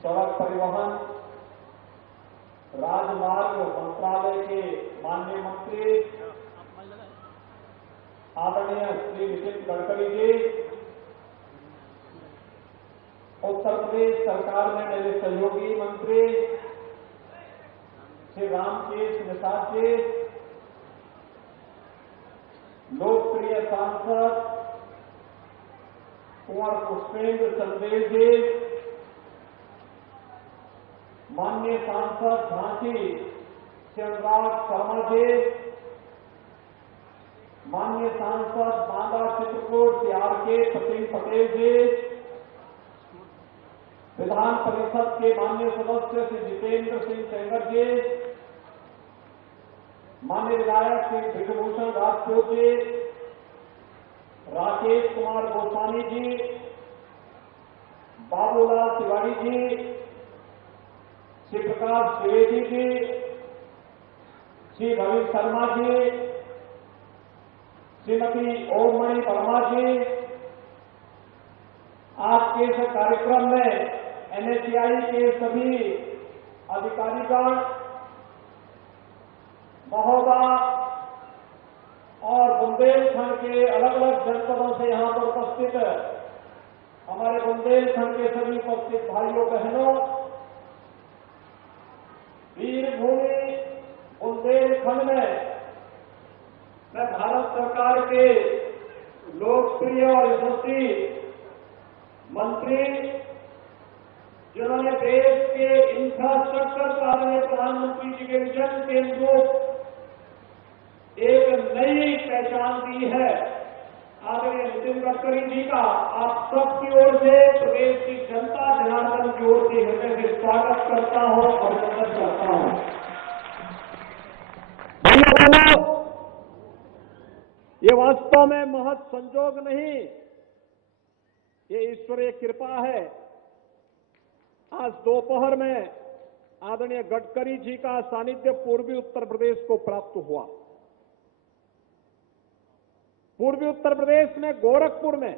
सड़क परिवहन राजमार्ग मंत्रालय के माननीय मंत्री आदरणीय श्री नितिन गडकरी जी, उत्तर प्रदेश सरकार में मेरे सहयोगी मंत्री श्री रामकेश निषाद जी, लोकप्रिय सांसद कुंवर पुष्पेंद्र चंदेल जी, माननीय सांसद झांसी श्री अनुराग शर्मा जी, माननीय सांसद बांदा चित्रकूट श्री आर.के. प्रतीक पटेल जी, विधान परिषद के माननीय सदस्य श्री जितेंद्र सिंह सेंगर जी, माननीय विधायक श्री ब्रिजभूषण राजपूत जी, राकेश कुमार गोस्वामी जी, बाबूलाल तिवारी जी, श्री प्रकाश द्विवेदी जी, श्री रवि शर्मा जी, श्रीमती ओममणि वर्मा जी, आज के इस कार्यक्रम में एनएचएआई के सभी अधिकारीगण, महोदय और बुंदेलखंड के अलग अलग जनपदों से यहां पर उपस्थित हमारे बुंदेलखंड के सभी उपस्थित भाइयों बहनों, वीरभूमि बुंदेलखंड में मैं भारत सरकार के लोकप्रिय और यशस्वी मंत्री, जिन्होंने देश के इंफ्रास्ट्रक्चर पर आदरणीय प्रधानमंत्री जी के विजन के अनुरूप एक नई पहचान दी है, आदरणीय नितिन गडकरी जी का आप सबकी ओर से, प्रदेश की जनता जनार्दन की ओर से हृदय से स्वागत करता हूं और अभिनंदन करता हूं। भाइयों, ये वास्तव में महज संजोग नहीं, ये ईश्वरीय कृपा है। आज दोपहर में आदरणीय गडकरी जी का सानिध्य पूर्वी उत्तर प्रदेश को प्राप्त हुआ। पूर्वी उत्तर प्रदेश में गोरखपुर में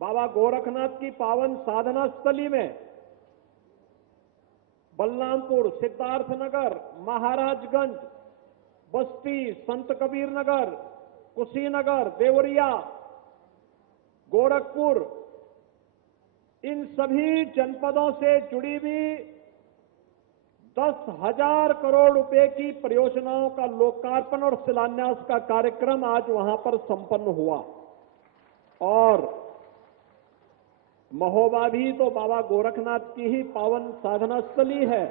बाबा गोरखनाथ की पावन साधना स्थली में बलरामपुर, सिद्धार्थनगर, महाराजगंज, बस्ती, संत कबीर नगर, कुशीनगर, देवरिया, गोरखपुर, इन सभी जनपदों से जुड़ी हुई 10,000 करोड़ रुपए की परियोजनाओं का लोकार्पण और शिलान्यास का कार्यक्रम आज वहां पर संपन्न हुआ। और महोबा भी तो बाबा गोरखनाथ की ही पावन साधना स्थली है।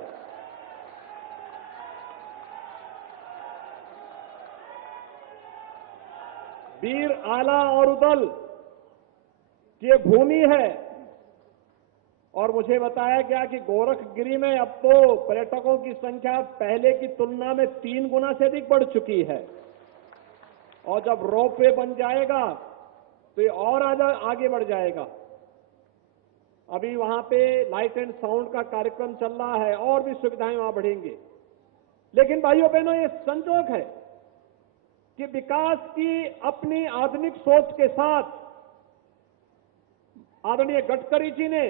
वीर आला और उदल ये भूमि है। और मुझे बताया गया कि गोरखगिरी में अब तो पर्यटकों की संख्या पहले की तुलना में 3 गुना से अधिक बढ़ चुकी है। और जब रोपवे बन जाएगा तो ये और आगे बढ़ जाएगा। अभी वहां पे लाइट एंड साउंड का कार्यक्रम चल रहा है और भी सुविधाएं वहां बढ़ेंगी। लेकिन भाइयों बहनों, ये संजोग है कि विकास की अपनी आधुनिक सोच के साथ आदरणीय गडकरी जी ने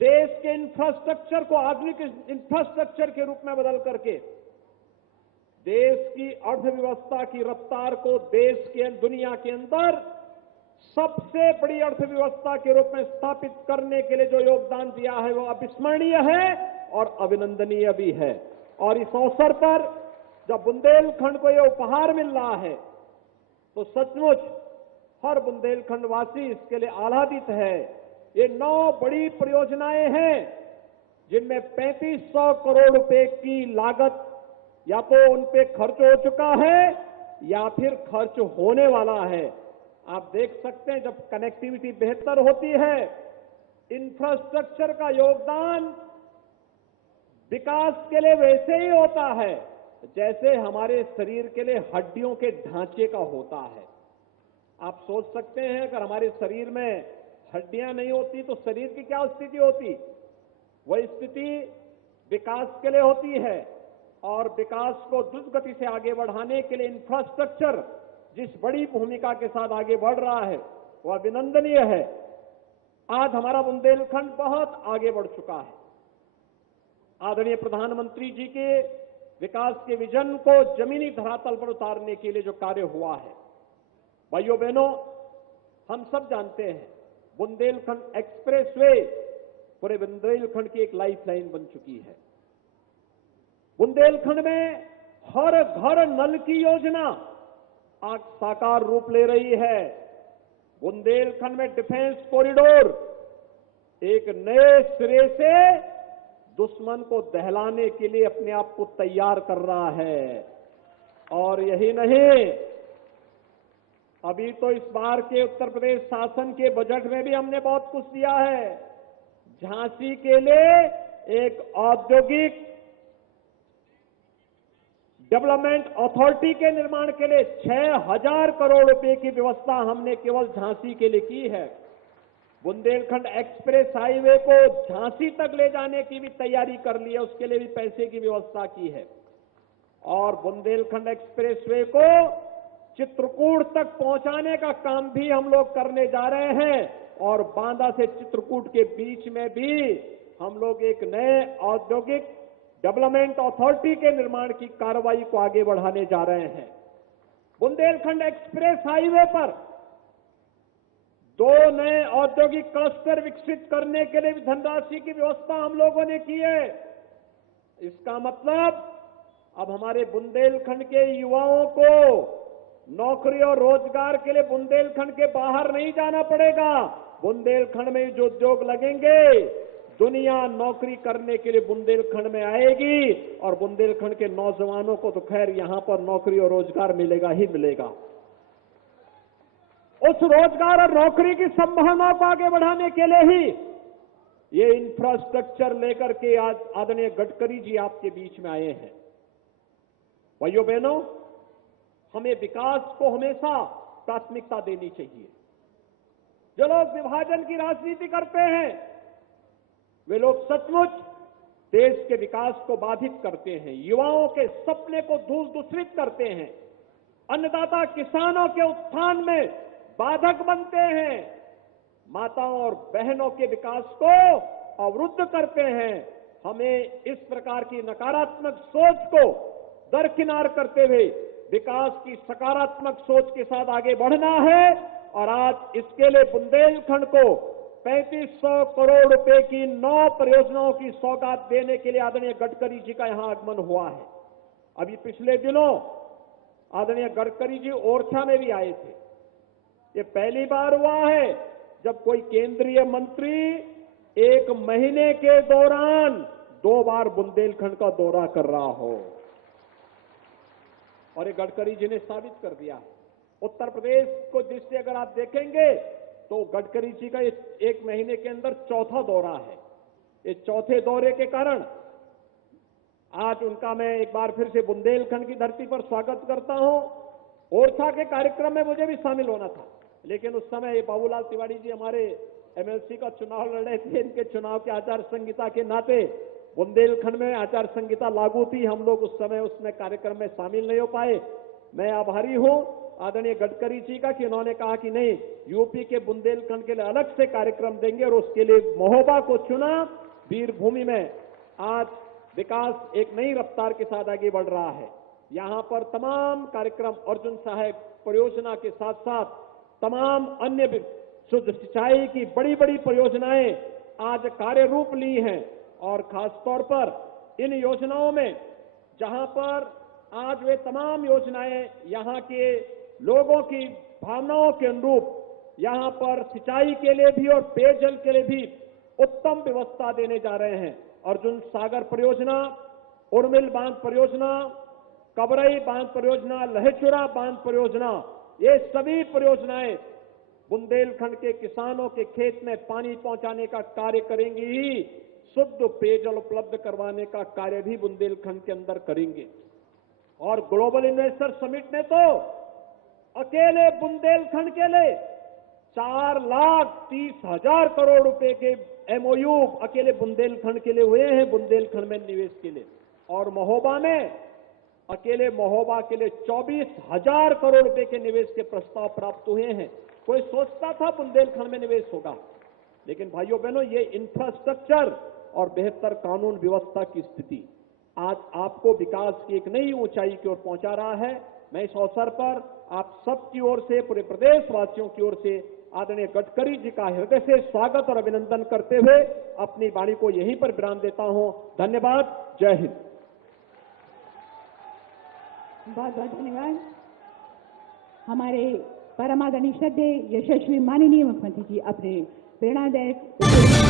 देश के इंफ्रास्ट्रक्चर को आधुनिक इंफ्रास्ट्रक्चर के रूप में बदल करके देश की अर्थव्यवस्था की रफ्तार को देश के दुनिया के अंदर सबसे बड़ी अर्थव्यवस्था के रूप में स्थापित करने के लिए जो योगदान दिया है वो अविस्मरणीय है और अभिनंदनीय भी है। और इस अवसर पर जब बुंदेलखंड को यह उपहार मिल रहा है तो सचमुच हर बुंदेलखंड वासी इसके लिए आह्लादित है। ये 9 बड़ी परियोजनाएं हैं जिनमें 3500 करोड़ रुपए की लागत या तो उन पे खर्च हो चुका है या फिर खर्च होने वाला है। आप देख सकते हैं, जब कनेक्टिविटी बेहतर होती है, इंफ्रास्ट्रक्चर का योगदान विकास के लिए वैसे ही होता है जैसे हमारे शरीर के लिए हड्डियों के ढांचे का होता है। आप सोच सकते हैं, अगर हमारे शरीर में हड्डियां नहीं होती तो शरीर की क्या स्थिति होती। वह स्थिति विकास के लिए होती है और विकास को द्रुत गति से आगे बढ़ाने के लिए इंफ्रास्ट्रक्चर जिस बड़ी भूमिका के साथ आगे बढ़ रहा है वह अभिनंदनीय है। आज हमारा बुंदेलखंड बहुत आगे बढ़ चुका है। आदरणीय प्रधानमंत्री जी के विकास के विजन को जमीनी धरातल पर उतारने के लिए जो कार्य हुआ है, भाइयों बहनों, हम सब जानते हैं बुंदेलखंड एक्सप्रेसवे पूरे बुंदेलखंड की एक लाइफलाइन बन चुकी है। बुंदेलखंड में हर घर नल की योजना आज साकार रूप ले रही है। बुंदेलखंड में डिफेंस कॉरिडोर एक नए सिरे से दुश्मन को दहलाने के लिए अपने आप को तैयार कर रहा है। और यही नहीं, अभी तो इस बार के उत्तर प्रदेश शासन के बजट में भी हमने बहुत कुछ दिया है। झांसी के लिए एक औद्योगिक डेवलपमेंट अथॉरिटी के निर्माण के लिए 6,000 करोड़ रुपए की व्यवस्था हमने केवल झांसी के लिए की है। बुंदेलखंड एक्सप्रेस हाईवे को झांसी तक ले जाने की भी तैयारी कर ली है, उसके लिए भी पैसे की व्यवस्था की है। और बुंदेलखंड एक्सप्रेसवे को चित्रकूट तक पहुंचाने का काम भी हम लोग करने जा रहे हैं। और बांदा से चित्रकूट के बीच में भी हम लोग एक नए औद्योगिक डेवलपमेंट अथॉरिटी के निर्माण की कार्रवाई को आगे बढ़ाने जा रहे हैं। बुंदेलखंड एक्सप्रेस हाईवे पर 2 नए औद्योगिक क्लस्टर विकसित करने के लिए भी धनराशि की व्यवस्था हम लोगों ने की है। इसका मतलब अब हमारे बुंदेलखंड के युवाओं को नौकरी और रोजगार के लिए बुंदेलखंड के बाहर नहीं जाना पड़ेगा। बुंदेलखंड में जो उद्योग लगेंगे, दुनिया नौकरी करने के लिए बुंदेलखंड में आएगी। और बुंदेलखंड के नौजवानों को तो खैर यहां पर नौकरी और रोजगार मिलेगा ही मिलेगा। उस रोजगार और नौकरी की संभावनाओं को आगे बढ़ाने के लिए ही ये इंफ्रास्ट्रक्चर लेकर के आज आदरणीय गडकरी जी आपके बीच में आए हैं। भाइयों बहनों, हमें विकास को हमेशा प्राथमिकता देनी चाहिए। जो लोग विभाजन की राजनीति करते हैं, वे लोग सचमुच देश के विकास को बाधित करते हैं, युवाओं के सपने को दूषित करते हैं, अन्नदाता किसानों के उत्थान में बाधक बनते हैं, माताओं और बहनों के विकास को अवरुद्ध करते हैं। हमें इस प्रकार की नकारात्मक सोच को दरकिनार करते हुए विकास की सकारात्मक सोच के साथ आगे बढ़ना है। और आज इसके लिए बुंदेलखंड को 3500 करोड़ रुपए की 9 परियोजनाओं की सौगात देने के लिए आदरणीय गडकरी जी का यहां आगमन हुआ है। अभी पिछले दिनों आदरणीय गडकरी जी ओरछा में भी आए थे। ये पहली बार हुआ है जब कोई केंद्रीय मंत्री 1 महीने के दौरान 2 बार बुंदेलखंड का दौरा कर रहा हो। और ये गडकरी जी ने साबित कर दिया है। उत्तर प्रदेश को दृष्टि अगर आप देखेंगे तो गडकरी जी का 1 महीने के अंदर 4था दौरा है। इस 4थे दौरे के कारण आज उनका मैं एक बार फिर से बुंदेलखंड की धरती पर स्वागत करता हूं। ओरछा के कार्यक्रम में मुझे भी शामिल होना था, लेकिन उस समय बाबूलाल तिवारी जी हमारे एमएलसी का चुनाव लड़ रहे थे। इनके चुनाव के आचार संहिता के नाते बुंदेलखंड में आचार संहिता लागू थी, हम लोग उस समय उसमें कार्यक्रम में शामिल नहीं हो पाए। मैं आभारी हूं आदरणीय गडकरी जी का कि उन्होंने कहा कि नहीं, यूपी के बुंदेलखंड के लिए अलग से कार्यक्रम देंगे और उसके लिए महोबा को चुना। वीरभूमि में आज विकास एक नई रफ्तार के साथ आगे बढ़ रहा है। यहां पर तमाम कार्यक्रम अर्जुन सहायक परियोजना के साथ साथ तमाम अन्य शुद्ध सिंचाई की बड़ी बड़ी परियोजनाएं आज कार्य रूप ली हैं। और खासतौर पर इन योजनाओं में जहां पर आज वे तमाम योजनाएं यहां के लोगों की भावनाओं के अनुरूप यहां पर सिंचाई के लिए भी और पेयजल के लिए भी उत्तम व्यवस्था देने जा रहे हैं। अर्जुन सागर परियोजना, उर्मिल बांध परियोजना, कबरई बांध परियोजना, लहेचुरा बांध परियोजना, ये सभी परियोजनाएं बुंदेलखंड के किसानों के खेत में पानी पहुंचाने का कार्य करेंगी ही, शुद्ध पेयजल उपलब्ध करवाने का कार्य भी बुंदेलखंड के अंदर करेंगे। और ग्लोबल इन्वेस्टर समिट ने तो अकेले बुंदेलखंड के लिए 4,30,000 करोड़ रुपए के एमओयू अकेले बुंदेलखंड के लिए हुए हैं, बुंदेलखंड में निवेश के लिए। और महोबा में अकेले महोबा के लिए 24,000 करोड़ रुपए के निवेश के प्रस्ताव प्राप्त हुए हैं। कोई सोचता था बुंदेलखंड में निवेश होगा? लेकिन भाइयों बहनों, ये इंफ्रास्ट्रक्चर और बेहतर कानून व्यवस्था की स्थिति आज आपको विकास की एक नई ऊंचाई की ओर पहुंचा रहा है। मैं इस अवसर पर आप सबकी ओर से, पूरे प्रदेशवासियों की ओर से आदरणीय गडकरी जी का हृदय से स्वागत और अभिनंदन करते हुए अपनी वाणी को यहीं पर विराम देता हूं। धन्यवाद। जय हिंद। बहुत बहुत धन्यवाद। हमारे परम आदरणीय श्रद्धेय यशस्वी माननीय मुख्यमंत्री जी अपने प्रेरणादायक